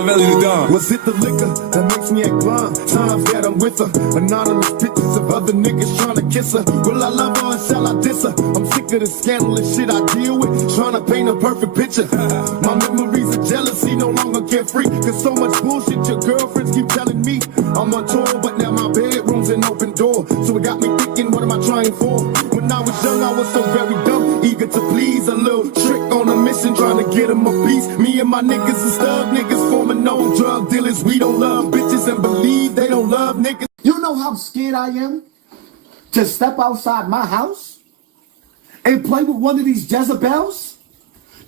Was it the liquor that makes me act blind? Times that I'm with her, anonymous pictures of other niggas trying to kiss her. Will I love her or shall I diss her? I'm sick of the scandalous shit I deal with, trying to paint a perfect picture. My memories of jealousy no longer carefree, cause so much bullshit your girlfriends keep telling me. I'm on tour, but now my bedroom's an open door, so it got me thinking, what am I trying for? When I was young, I was so very dumb, eager to please. A little trick on a mission, trying to get him a piece. Me and my niggas is thug niggas, forming no drug dealers. We don't love bitches and believe they don't love niggas. You know how scared I am to step outside my house and play with one of these Jezebels?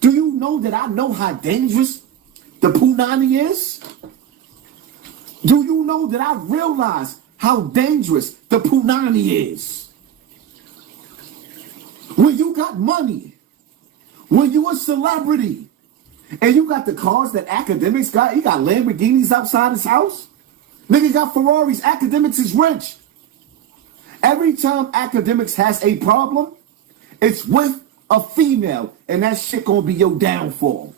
Do you know that I know how dangerous the punani is? Do you know that I realize how dangerous the punani is? When you got money, when you a celebrity, and you got the cars that Akademiks got, you got Lamborghinis outside his house. Nigga got Ferraris. Akademiks is rich. Every time Akademiks has a problem, it's with a female, and that shit gonna be your downfall.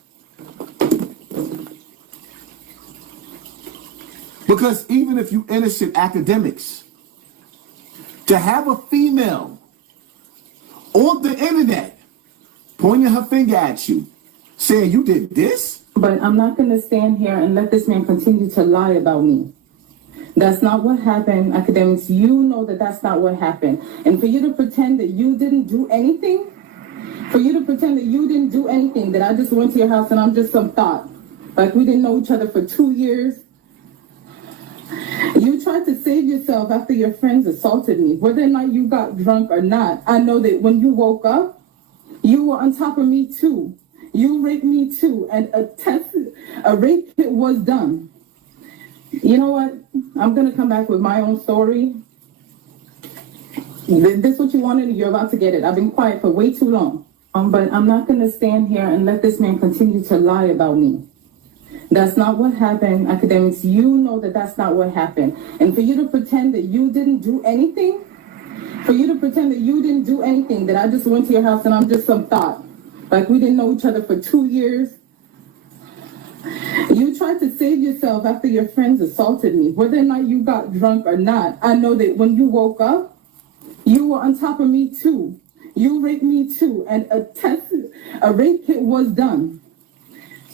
Because even if you innocent Akademiks, to have a female on the internet pointing her finger at you, saying you did this? But I'm not going to stand here and let this man continue to lie about me. That's not what happened, Akademiks. You know that that's not what happened. And for you to pretend that you didn't do anything, that I just went to your house and I'm just some thought, like we didn't know each other for 2 years. You tried to save yourself after your friends assaulted me. Whether or not you got drunk or not, I know that when you woke up, you were on top of me too. You raped me too, and a rape kit was done. You know what? I'm gonna come back with my own story. This is what you wanted, you're about to get it. I've been quiet for way too long. But I'm not gonna stand here and let this man continue to lie about me. That's not what happened, Akademiks. You know that that's not what happened. And for you to pretend that you didn't do anything, that I just went to your house and I'm just some thought, like we didn't know each other for 2 years. You tried to save yourself after your friends assaulted me. Whether or not you got drunk or not, I know that when you woke up, you were on top of me too. You raped me too, and a rape kit was done.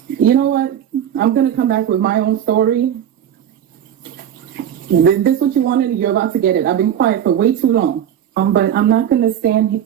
You know what? I'm gonna come back with my own story. This is what you wanted, you're about to get it. I've been quiet for way too long. But I'm not gonna stand here.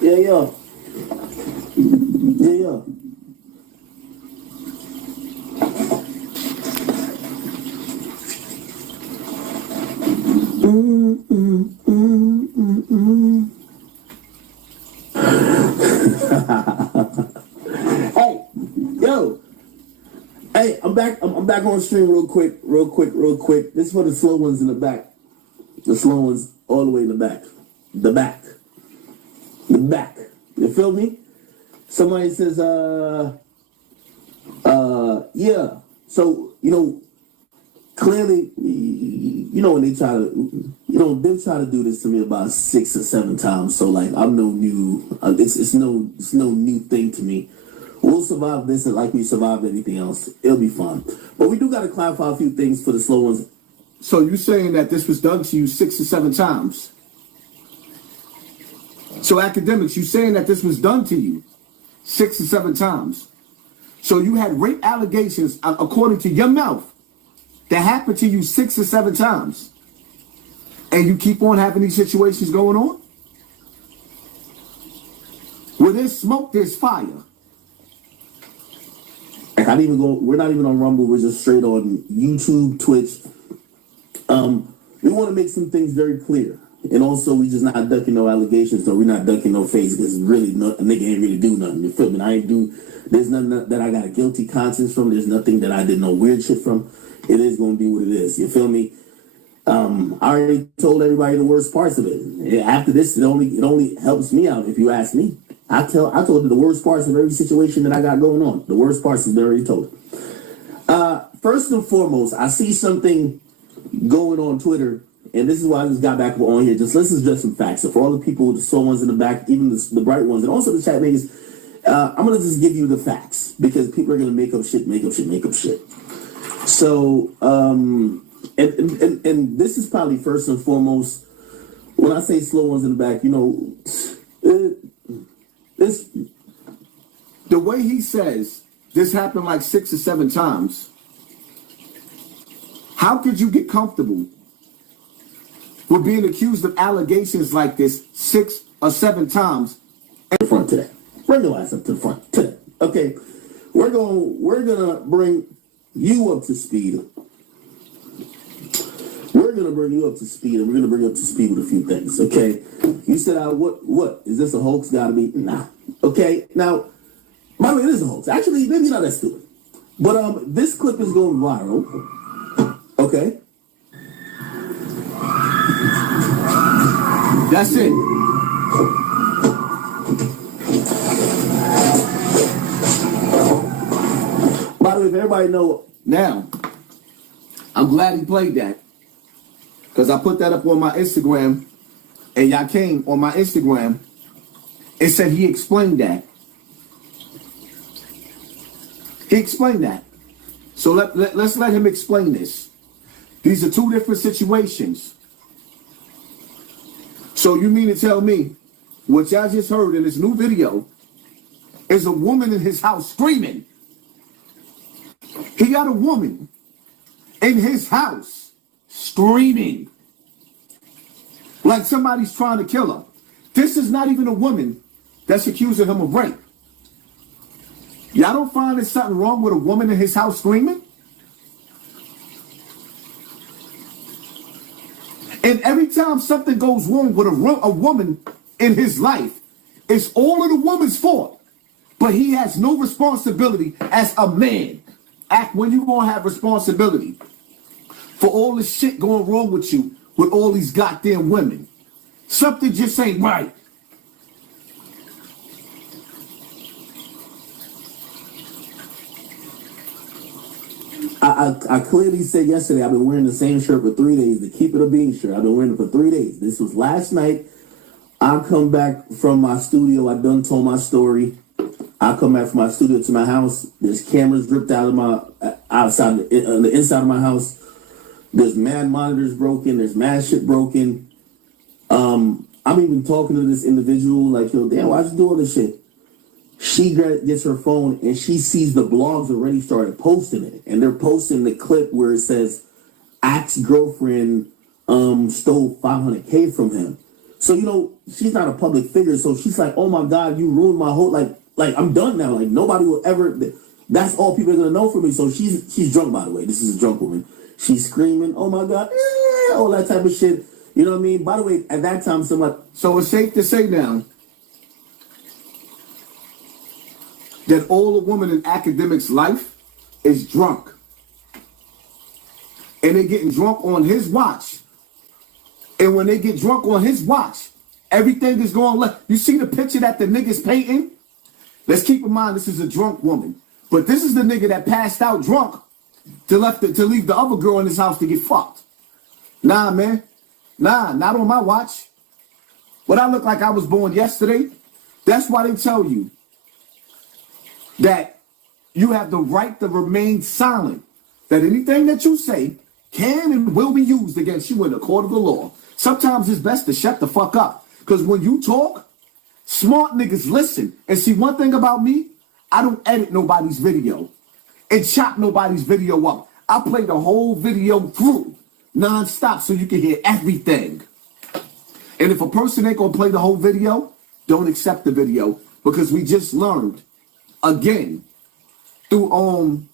Yeah. Hey, I'm back on stream real quick. This is for the slow ones in the back. The slow ones all the way in the back. The back. You feel me? Somebody says, yeah. So, clearly, when they try to, they try to do this to me about 6 or 7 times. So, like, I'm no new, it's no new thing to me. We'll survive this like we survived anything else. It'll be fun. But we do got to clarify a few things for the slow ones. So you're saying that this was done to you 6 or 7 times? So Akademiks, you saying that this was done to you 6 or 7 times? So you had rape allegations, according to your mouth, that happened to you 6 or 7 times, and you keep on having these situations going on? Where there's smoke, there's fire. We're not even on Rumble. We're just straight on YouTube, Twitch. We want to make some things very clear. And also, we just not ducking no allegations, so we're not ducking no face because really, a nigga ain't really do nothing. You feel me? There's nothing that I got a guilty conscience from. There's nothing that I did no weird shit from. It is going to be what it is. You feel me? I already told everybody the worst parts of it. After this, it only helps me out if you ask me. I told you the worst parts of every situation that I got going on. The worst parts has been already told. First and foremost, I see something going on Twitter, and this is why I just got back on here. Just let's address some facts. So for all the people, the slow ones in the back, even the bright ones, and also the chat niggas, I'm gonna just give you the facts because people are gonna make up shit. So, and this is probably first and foremost. When I say slow ones in the back, it's the way he says this happened like 6 or 7 times. How could you get comfortable with being accused of allegations like this 6 or 7 times? In front today, bring your ass up to the front today. Okay, we're gonna bring you up to speed. We're gonna bring you up to speed, and we're gonna bring you up to speed with a few things. Okay, you said, "What is this a hoax? Gotta be nah." Okay, now, by the way, it is a hoax. Actually, maybe not that stupid, but this clip is going viral. Okay. That's it. By the way, if everybody know now, I'm glad he played that because I put that up on my Instagram, and y'all came on my Instagram and said he explained that. He explained that. So let's let him explain this. These are 2 different situations. So you mean to tell me what y'all just heard in this new video is a woman in his house screaming? He got a woman in his house screaming like somebody's trying to kill her. This is not even a woman that's accusing him of rape. Y'all don't find there's something wrong with a woman in his house screaming? And every time something goes wrong with a woman in his life, it's all of the woman's fault. But he has no responsibility as a man. Act when you gonna have responsibility for all this shit going wrong with you with all these goddamn women. Something just ain't right. I clearly said yesterday I've been wearing the same shirt for 3 days, the Keep It a Bean shirt. I've been wearing it for 3 days. This was last night. I come back from my studio. I done told my story. I come back from my studio to my house. There's cameras ripped out of my outside the inside of my house. There's mad monitors broken. There's mad shit broken. I'm even talking to this individual like, yo, damn, why'd you do all this shit? She gets her phone and she sees the blogs already started posting it. And they're posting the clip where it says, ex-girlfriend stole $500K from him. So, she's not a public figure. So she's like, oh my God, you ruined my whole, like I'm done now. Like nobody will ever, that's all people are going to know from me. So she's drunk, by the way. This is a drunk woman. She's screaming, oh my God, all that type of shit. You know what I mean? By the way, at that time, somebody. So it's safe to say now that all a woman in Akademiks' life is drunk. And they're getting drunk on his watch. And when they get drunk on his watch, everything is going left. You see the picture that the nigga's painting? Let's keep in mind this is a drunk woman. But this is the nigga that passed out drunk to leave the other girl in his house to get fucked. Nah, man. Nah, not on my watch. What I look like I was born yesterday? That's why they tell you that you have the right to remain silent. That anything that you say can and will be used against you in the court of the law. Sometimes it's best to shut the fuck up. Because when you talk, smart niggas listen. And see, one thing about me, I don't edit nobody's video and chop nobody's video up. I play the whole video through non-stop so you can hear everything. And if a person ain't gonna play the whole video, don't accept the video. Because we just learned, again, through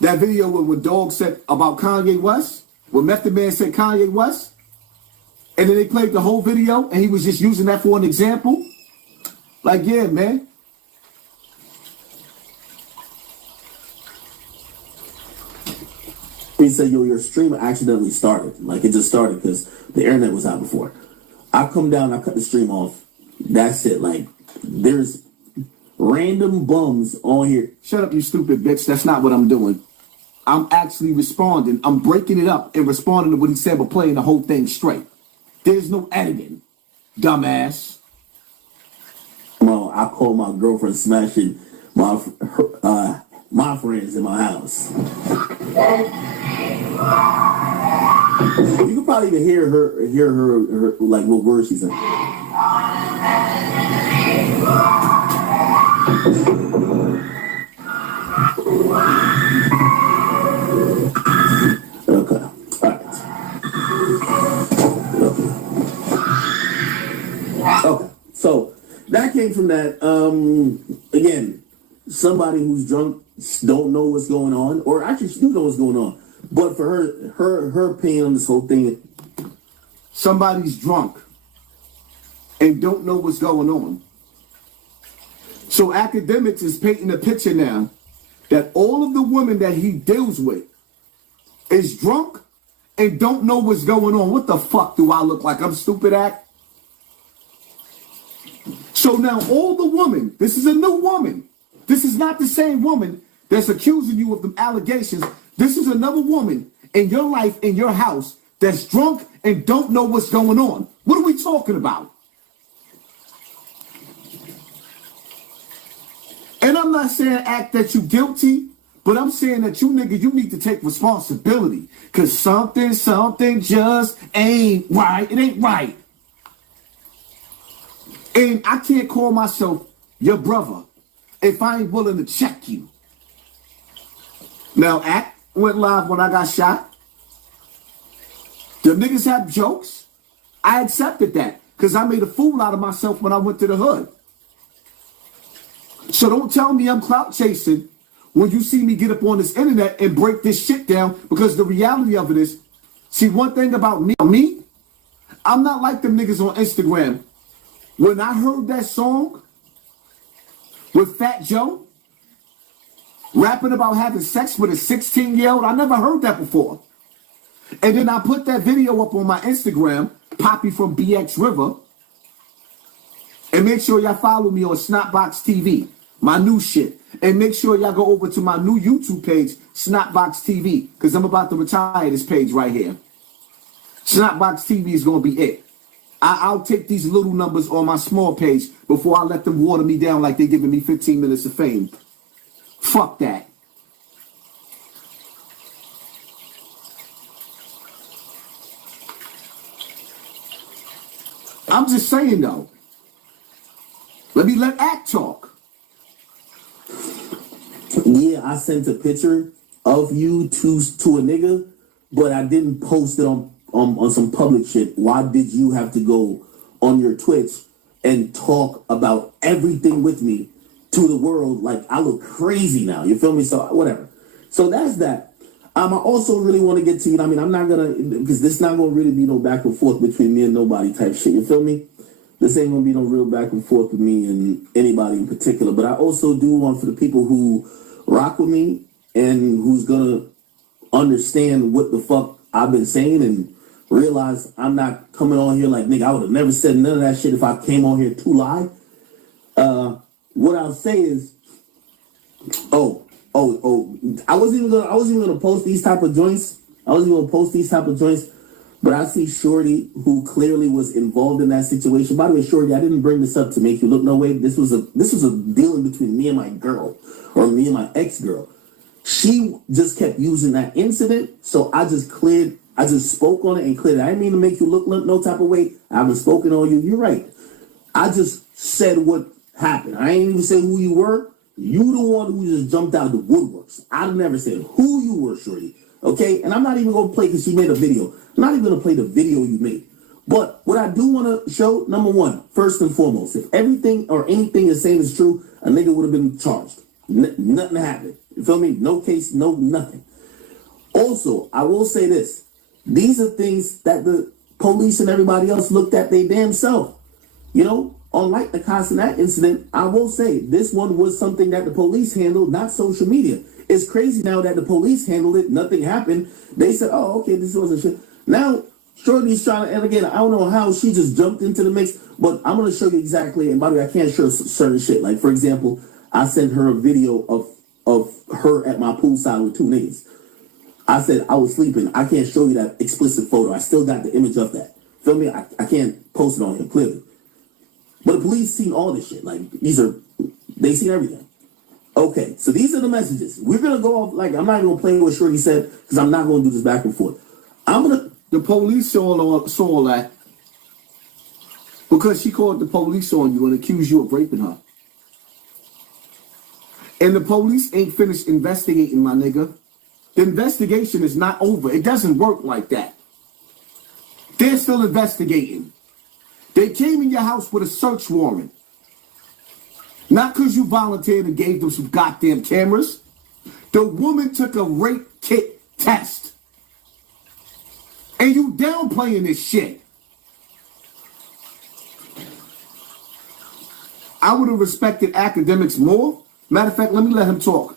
that video when Dog said about Kanye West, when Method Man said Kanye West, And then they played the whole video and he was just using that for an example. Like, yeah, man. He said, yo, your stream accidentally started. Like, it just started because the internet was out before. I come down, I cut the stream off. That's it. Like, there's random bums on here. Shut up, you stupid bitch. That's not what I'm doing. I'm actually responding. I'm breaking it up and responding to what he said, but playing the whole thing straight. There's no editing, dumbass. Well, I call my girlfriend smashing my friends in my house. You can probably even hear her like what words she's saying. Okay. All right. Okay. So that came from that. Again, somebody who's drunk don't know what's going on, or actually she do know what's going on. But for her opinion on this whole thing, somebody's drunk and don't know what's going on. So Akademiks is painting a picture now that all of the women that he deals with is drunk and don't know what's going on. What the fuck do I look like? I'm stupid, Act? So now all the women, this is a new woman. This is not the same woman that's accusing you of the allegations. This is another woman in your life, in your house, that's drunk and don't know what's going on. What are we talking about? And I'm not saying, Act, that you guilty, but I'm saying that you need to take responsibility. Because something just ain't right. It ain't right. And I can't call myself your brother if I ain't willing to check you. Now, Act went live when I got shot. The niggas have jokes. I accepted that because I made a fool out of myself when I went to the hood. So don't tell me I'm clout chasing when you see me get up on this internet and break this shit down, because the reality of it is, see, one thing about me, I'm not like them niggas on Instagram. When I heard that song with Fat Joe rapping about having sex with a 16-year-old, I never heard that before. And then I put that video up on my Instagram, Poppy from BX River. And make sure y'all follow me on Snotbox TV, my new shit. And make sure y'all go over to my new YouTube page, Snotbox TV, because I'm about to retire this page right here. Snotbox TV is going to be it. I'll take these little numbers on my small page before I let them water me down like they're giving me 15 minutes of fame. Fuck that. I'm just saying, though. Let Act talk. Yeah, I sent a picture of you to a nigga, but I didn't post it on some public shit. Why did you have to go on your Twitch and talk about everything with me to the world? Like, I look crazy now. You feel me? So whatever. So that's that. I also really want to get to, I'm not gonna, because this not gonna really be no back and forth between me and nobody type shit. You feel me? This ain't gonna be no real back and forth with me and anybody in particular. But I also do want for the people who rock with me and who's gonna understand what the fuck I've been saying and realize I'm not coming on here like, nigga, I would have never said none of that shit if I came on here to lie. What I'll say is, I wasn't even gonna post these type of joints. But I see Shorty, who clearly was involved in that situation. By the way, Shorty, I didn't bring this up to make you look no way. This was a dealing between me and my girl, or me and my ex-girl. She just kept using that incident, so I just spoke on it and cleared it. I didn't mean to make you look no type of way. I haven't spoken on you. You're right. I just said what happened. I ain't even say who you were. You the one who just jumped out of the woodworks. I never said who you were, Shorty. Okay? And I'm not even going to play because you made a video. I'm not even going to play the video you made. But what I do want to show, number one, first and foremost, if everything or anything is saying is true, a nigga would have been charged. Nothing happened. You feel me? No case, no nothing. Also, I will say this. These are things that the police and everybody else looked at their damn self. You know, unlike the Castanet incident, I will say this one was something that the police handled, not social media. It's crazy now that the police handled it, nothing happened. They said, oh, okay, this wasn't shit. Now, Shorty's trying to, and again, I don't know how she just jumped into the mix, but I'm going to show you exactly, and by the way, I can't show certain shit. Like, for example, I sent her a video of her at my poolside with two niggas. I said I was sleeping. I can't show you that explicit photo. I still got the image of that. Feel me? I can't post it on here clearly. But the police seen all this shit. Like, they seen everything. Okay, so these are the messages. We're going to go off, like, I'm not even going to play what Shorty said, because I'm not going to do this back and forth. The police saw all that because she called the police on you and accused you of raping her. And the police ain't finished investigating, my nigga. The investigation is not over. It doesn't work like that. They're still investigating. They came in your house with a search warrant. Not because you volunteered and gave them some goddamn cameras. The woman took a rape kit test. And you downplaying this shit. I would have respected Akademiks more. Matter of fact, let me let him talk.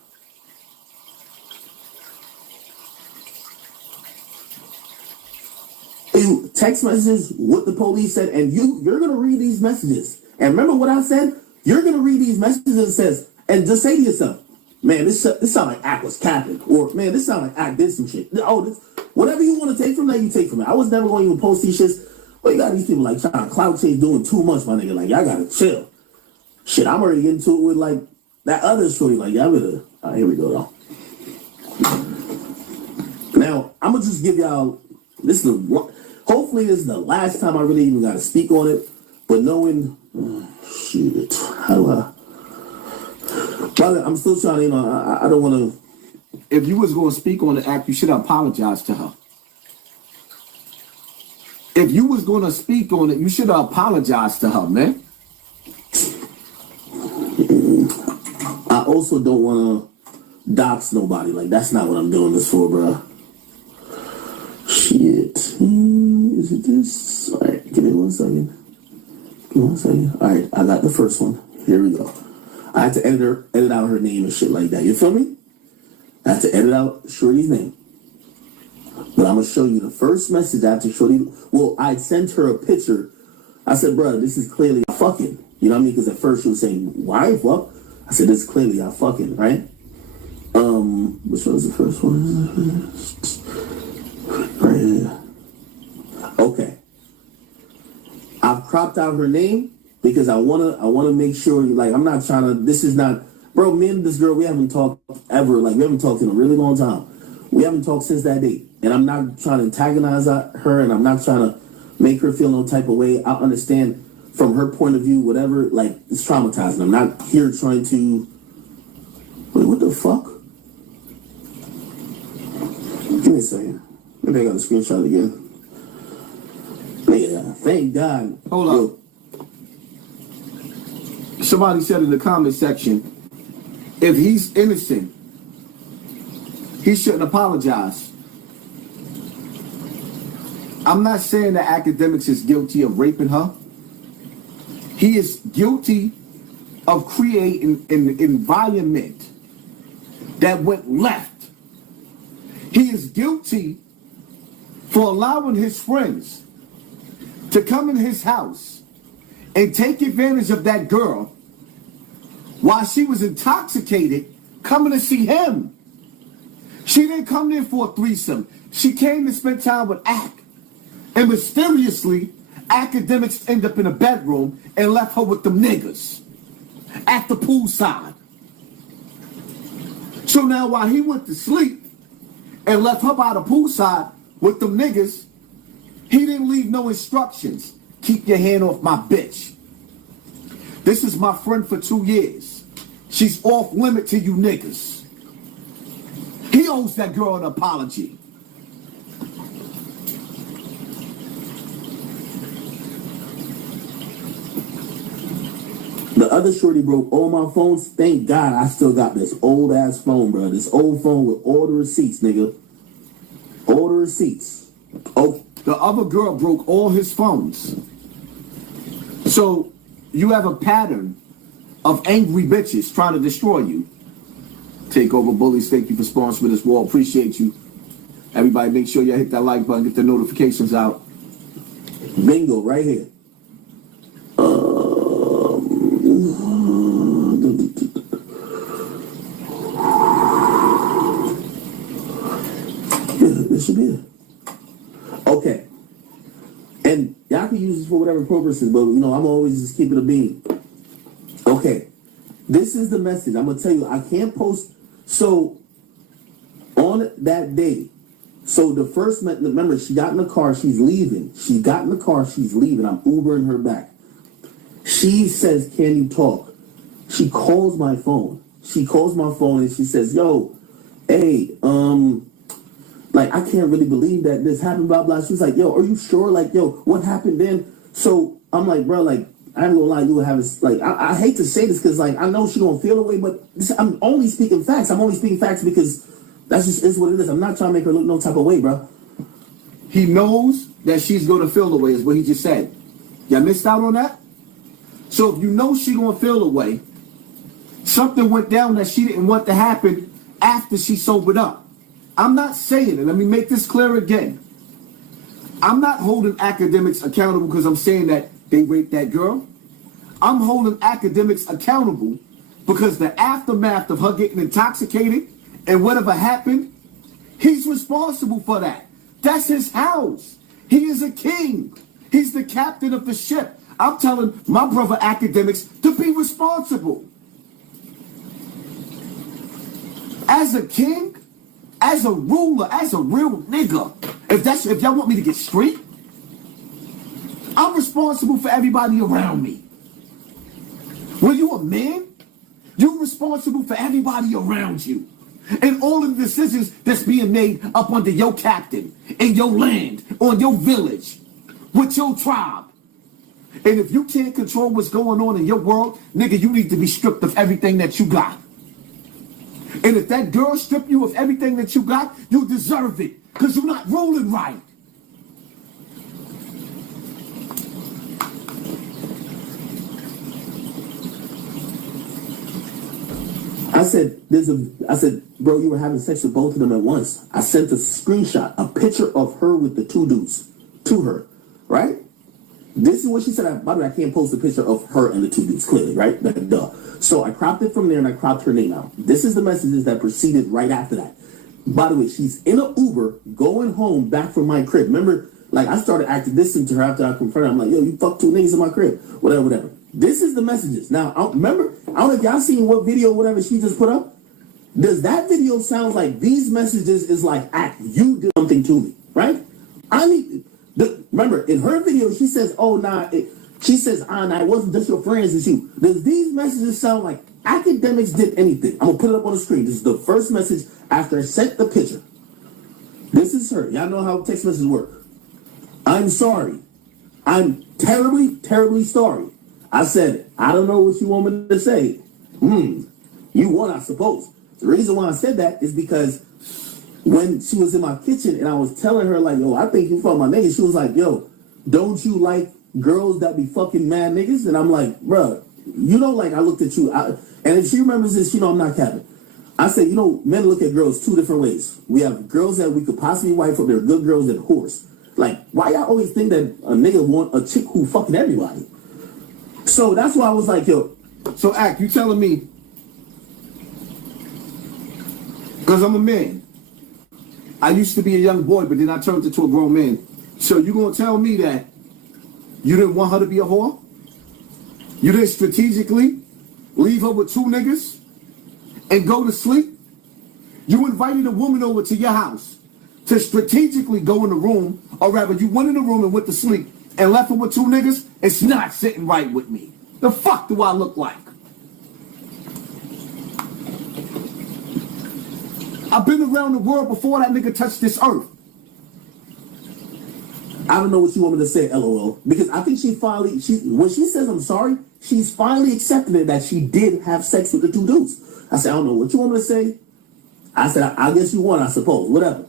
Text messages, what the police said, and you're going to read these messages. And remember what I said? You're going to read these messages and says, and just say to yourself, man, this sound like Ack was capping. Or, man, this sound like Ack did some shit. Oh, whatever you want to take from that, you take from it. I was never going to even post these shits. But you got these people like trying to clout chase doing too much, my nigga. Like, y'all got to chill. Shit, I'm already getting to it with, like, that other story. Like, y'all better... All right, here we go, though. Now, I'm going to just give y'all... Hopefully this is the last time I really even got to speak on it. But knowing... shit. How do I... Brother, I'm still trying to, you know... I don't want to... If you was going to speak on the act, you should apologize to her. If you was going to speak on it, you should apologize to her, man. I also don't want to dox nobody. Like, that's not what I'm doing this for, bro. Shit. Is it this? All right, give me 1 second. Give me 1 second. All right, I got the first one. Here we go. I had to edit out her name and shit like that. You feel me? I had to edit out Shorty's name. But I'm going to show you the first message after Shorty. Well, I sent her a picture. I said, bro, this is clearly a fucking. You know what I mean? Because at first she was saying, why? What? I said, this is clearly a fucking, right? Which one was the first one? Right here. Okay. I've cropped out her name because I wanna make sure, like, I'm not trying to, this is not, bro, me and this girl, we haven't talked ever, like, we haven't talked in a really long time. We haven't talked since that date. And I'm not trying to antagonize her, and I'm not trying to make her feel no type of way. I understand from her point of view, whatever, like, it's traumatizing. I'm not here trying to, wait, what the fuck? Give me a second. Maybe I got a screenshot again. Yeah, thank God. Hold up. Somebody said in the comment section, if he's innocent, he shouldn't apologize. I'm not saying that Akademiks is guilty of raping her. He is guilty of creating an environment that went left. He is guilty for allowing his friends to come in his house and take advantage of that girl while she was intoxicated coming to see him. She didn't come there for a threesome. She came to spend time with Ack. And mysteriously, Akademiks end up in a bedroom and left her with them niggas at the poolside. So now while he went to sleep and left her by the poolside with them niggas, he didn't leave no instructions. Keep your hand off my bitch. This is my friend for 2 years. She's off limit to you niggas. He owes that girl an apology. The other shorty broke all my phones. Thank God I still got this old ass phone, bro. This old phone with all the receipts, nigga. All the receipts. Oh, The other girl broke all his phones. So you have a pattern of angry bitches trying to destroy you. Takeover Bullies, thank you for sponsoring this wall. Appreciate you. Everybody make sure y'all hit that like button, get the notifications out. Bingo, right here. Yeah, this should be it. Okay. And y'all can use this for whatever purposes, but I'm always just keeping a bean. Okay. This is the message. I'm gonna tell you, I can't post. So on that day, so the first, remember, she got in the car, she's leaving. She got in the car, she's leaving. I'm Ubering her back. She says, can you talk? She calls my phone. She calls my phone and she says, yo, hey, like, I can't really believe that this happened, blah, blah. She was like, yo, are you sure? Like, yo, what happened then? So I'm like, bro, like, I ain't gonna lie, you were having, like, I hate to say this because, like, I know she gonna feel away, but I'm only speaking facts. I'm only speaking facts because that's just is what it is. I'm not trying to make her look no type of way, bro. He knows that she's gonna feel the way, is what he just said. Y'all missed out on that? So if you know she gonna feel away, something went down that she didn't want to happen after she sobered up. I'm not saying it. Let me make this clear again. I'm not holding Akademiks accountable because I'm saying that they raped that girl. I'm holding Akademiks accountable because the aftermath of her getting intoxicated and whatever happened, he's responsible for that. That's his house. He is a king. He's the captain of the ship. I'm telling my brother Akademiks to be responsible. As a king, as a ruler, as a real nigga, if y'all want me to get straight, I'm responsible for everybody around me. When you a man, you're responsible for everybody around you. And all of the decisions that's being made up under your captain, in your land, on your village, with your tribe. And if you can't control what's going on in your world, nigga, you need to be stripped of everything that you got. And if that girl stripped you of everything that you got, you deserve it. Because you're not ruling right. I said, bro, you were having sex with both of them at once. I sent a screenshot, a picture of her with the two dudes to her, right? This is what she said. By the way, I can't post a picture of her and the two dudes, clearly, right? Duh. So I cropped it from there and I cropped her name out. This is the messages that proceeded right after that. By the way, she's in an Uber going home back from my crib. Remember, like, I started acting distant to her after I confronted her. I'm like, yo, you fucked two niggas in my crib. Whatever. This is the messages. Now, I don't know if y'all seen what video, whatever she just put up. Does that video sound like these messages is like, you did something to me, right? Remember, in her video, she says, oh, nah, she says, nah, it wasn't just your friends, it's you. Does these messages sound like Akademiks did anything? I'm going to put it up on the screen. This is the first message after I sent the picture. This is her. Y'all know how text messages work. I'm sorry. I'm terribly, terribly sorry. I said it. I don't know what you want me to say. You won, I suppose. The reason why I said that is because when she was in my kitchen and I was telling her, like, yo, I think you fuck my niggas, she was like, yo, don't you like girls that be fucking mad niggas? And I'm like, bruh, like, I looked at you. And if she remembers this, I'm not capping. I said, men look at girls two different ways. We have girls that we could possibly wife up. They're good girls that whores. Like, why y'all always think that a nigga want a chick who fucking everybody? So that's why I was like, yo. So, Ak, you telling me, because I'm a man. I used to be a young boy, but then I turned into a grown man. So you gonna tell me that you didn't want her to be a whore? You didn't strategically leave her with two niggas and go to sleep? You invited a woman over to your house to strategically go in the room, or rather you went in the room and went to sleep and left her with two niggas? It's not sitting right with me. The fuck do I look like? I've been around the world before that nigga touched this earth. I don't know what you want me to say, LOL. Because I think when she says I'm sorry, she's finally accepted it that she did have sex with the two dudes. I said, I don't know what you want me to say. I said, I guess you won, I suppose. Whatever.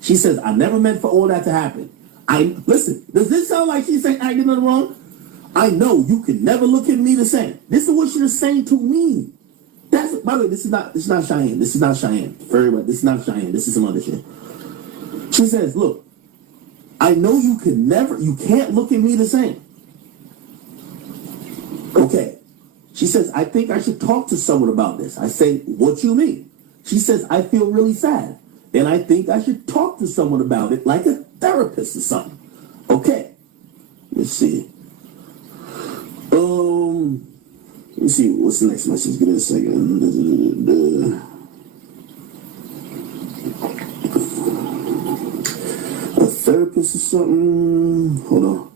She says, I never meant for all that to happen. Listen, does this sound like she's saying I did nothing wrong? I know you can never look at me the same. This is what she was saying to me. By the way, this is not Cheyenne. This is not Cheyenne. Very well, this is not Cheyenne. This is some other shit. She says, look, I know you can't look at me the same. Okay. She says, I think I should talk to someone about this. I say, what you mean? She says, I feel really sad. And I think I should talk to someone about it, like a therapist or something. Okay. Let's see. Let me see. What's the next message? Give me a second. A therapist or something. Hold on.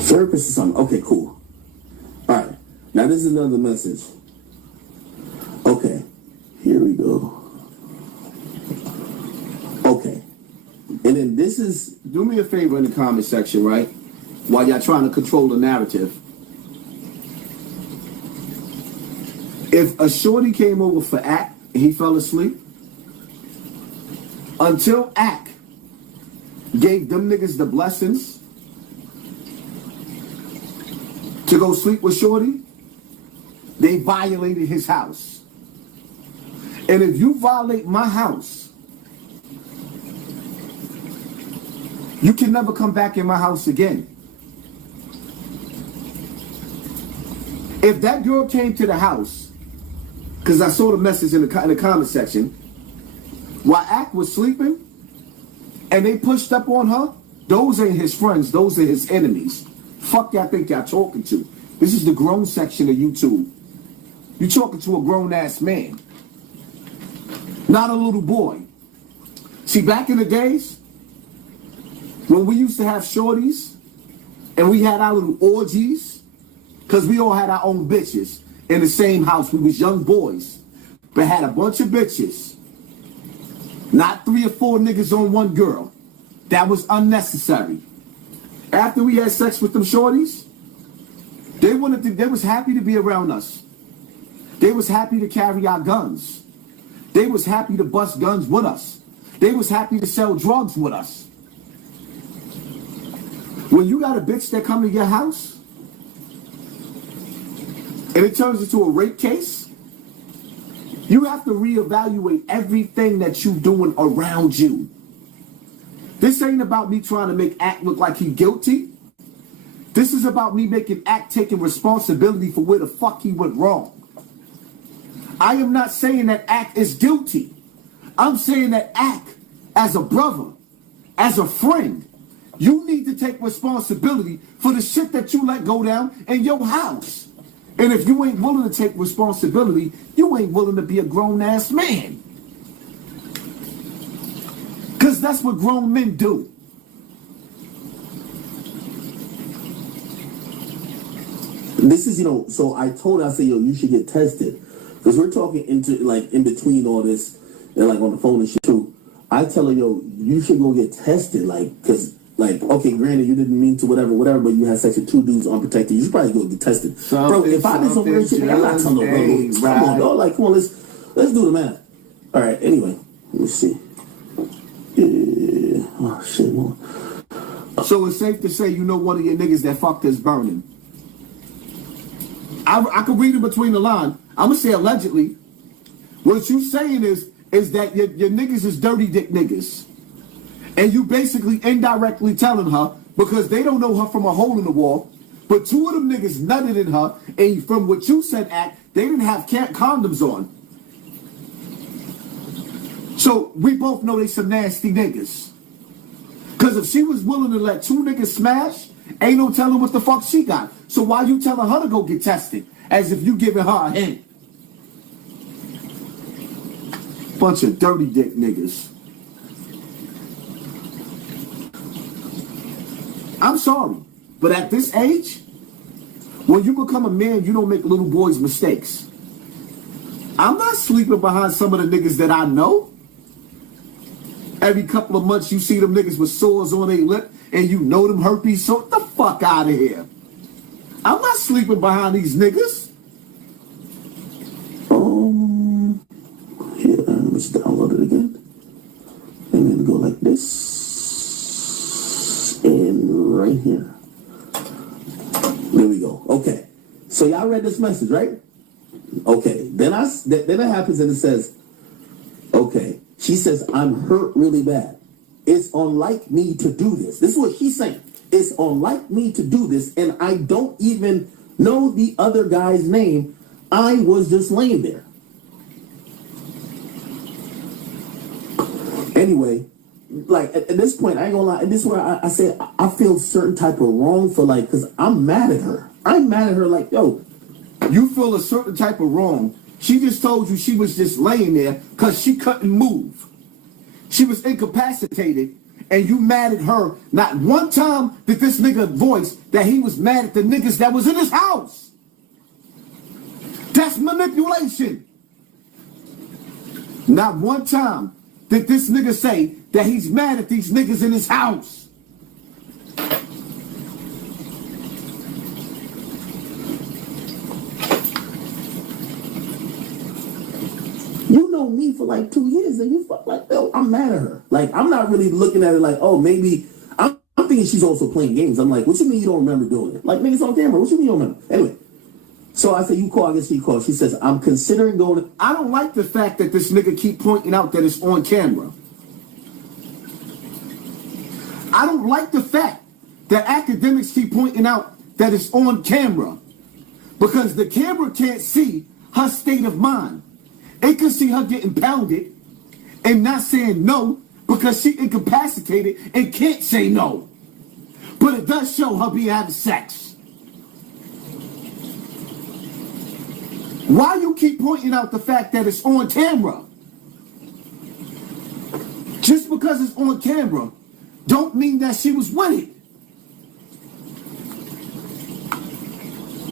Therapist or something. Okay, cool. All right. Now this is another message. Okay. Here we go. Okay. And then this is... Do me a favor in the comment section, right? While y'all trying to control the narrative. If a shorty came over for Ack and he fell asleep, until Ack gave them niggas the blessings to go sleep with shorty, they violated his house. And if you violate my house, you can never come back in my house again. If that girl came to the house, because I saw the message in the comment section, while Ack was sleeping, and they pushed up on her, those ain't his friends, those are his enemies. Fuck y'all think y'all talking to. This is the grown section of YouTube. You talking to a grown-ass man, not a little boy. See, back in the days, when we used to have shorties and we had our little orgies, because we all had our own bitches in the same house. We was young boys, but had a bunch of bitches. Not 3 or 4 niggas on one girl. That was unnecessary. After we had sex with them shorties, they was happy to be around us. They was happy to carry our guns. They was happy to bust guns with us. They was happy to sell drugs with us. When you got a bitch that come to your house and it turns into a rape case, you have to reevaluate everything that you doing around you. This ain't about me trying to make Ack look like he guilty. This is about me making Ack taking responsibility for where the fuck he went wrong. I am not saying that Ack is guilty. I'm saying that Ack, as a brother, as a friend, you need to take responsibility for the shit that you let go down in your house. And if you ain't willing to take responsibility, you ain't willing to be a grown-ass man. Because that's what grown men do. This is, so I told her, I said, you should get tested. Because we're talking in between all this, and like on the phone and shit too. I tell her, you should go get tested, because okay, granted, you didn't mean to whatever, but you had sex with 2 dudes unprotected. You should probably go get tested. Bro, if I did some weird shit, I'm not telling no bro. Come on, dog. Come on, let's do the math. All right, anyway, let me see. Yeah. Oh, shit, man. So it's safe to say one of your niggas that fucked is burning. I could read it between the lines. I'm going to say allegedly. What you saying is that your niggas is dirty dick niggas. And you basically indirectly telling her, because they don't know her from a hole in the wall, but 2 of them niggas nutted in her, and from what you said, Ack, they didn't have condoms on. So we both know they some nasty niggas. Because if she was willing to let 2 niggas smash, ain't no telling what the fuck she got. So why you telling her to go get tested? As if you giving her a hint. Bunch of dirty dick niggas. I'm sorry, but at this age, when you become a man, you don't make little boys' mistakes. I'm not sleeping behind some of the niggas that I know. Every couple of months, you see them niggas with sores on their lip, and you know them herpes, so get the fuck out of here. I'm not sleeping behind these niggas. Yeah. right here. There we go. Okay. So y'all read this message, right? Okay. Then it happens and it says, okay. She says, I'm hurt really bad. It's unlike me to do this. This is what she's saying. It's unlike me to do this, and I don't even know the other guy's name. I was just laying there. Anyway, like at this point, I ain't gonna lie, and this is where I say I feel certain type of wrong for, like, because I'm mad at her. I'm mad at her like, yo. You feel a certain type of wrong. She just told you she was just laying there because she couldn't move. She was incapacitated, and you mad at her. Not one time did this nigga voice that he was mad at the niggas that was in his house. That's manipulation. Not one time did this nigga say that he's mad at these niggas in his house. You know me for like 2 years, and you fuck like, yo, I'm mad at her. Like, I'm not really looking at it like, oh, maybe I'm thinking she's also playing games. I'm like, what you mean you don't remember doing it? Like, niggas on camera, what you mean you don't remember? Anyway, so I say, you call, I guess she calls. She says, I'm considering going. I don't like the fact that this nigga keep pointing out that it's on camera. I don't like the fact that academics keep pointing out that it's on camera, because the camera can't see her state of mind. It can see her getting pounded and not saying no because she incapacitated and can't say no. But it does show her being having sex. Why you keep pointing out the fact that it's on camera? Just because it's on camera don't mean that she was with it.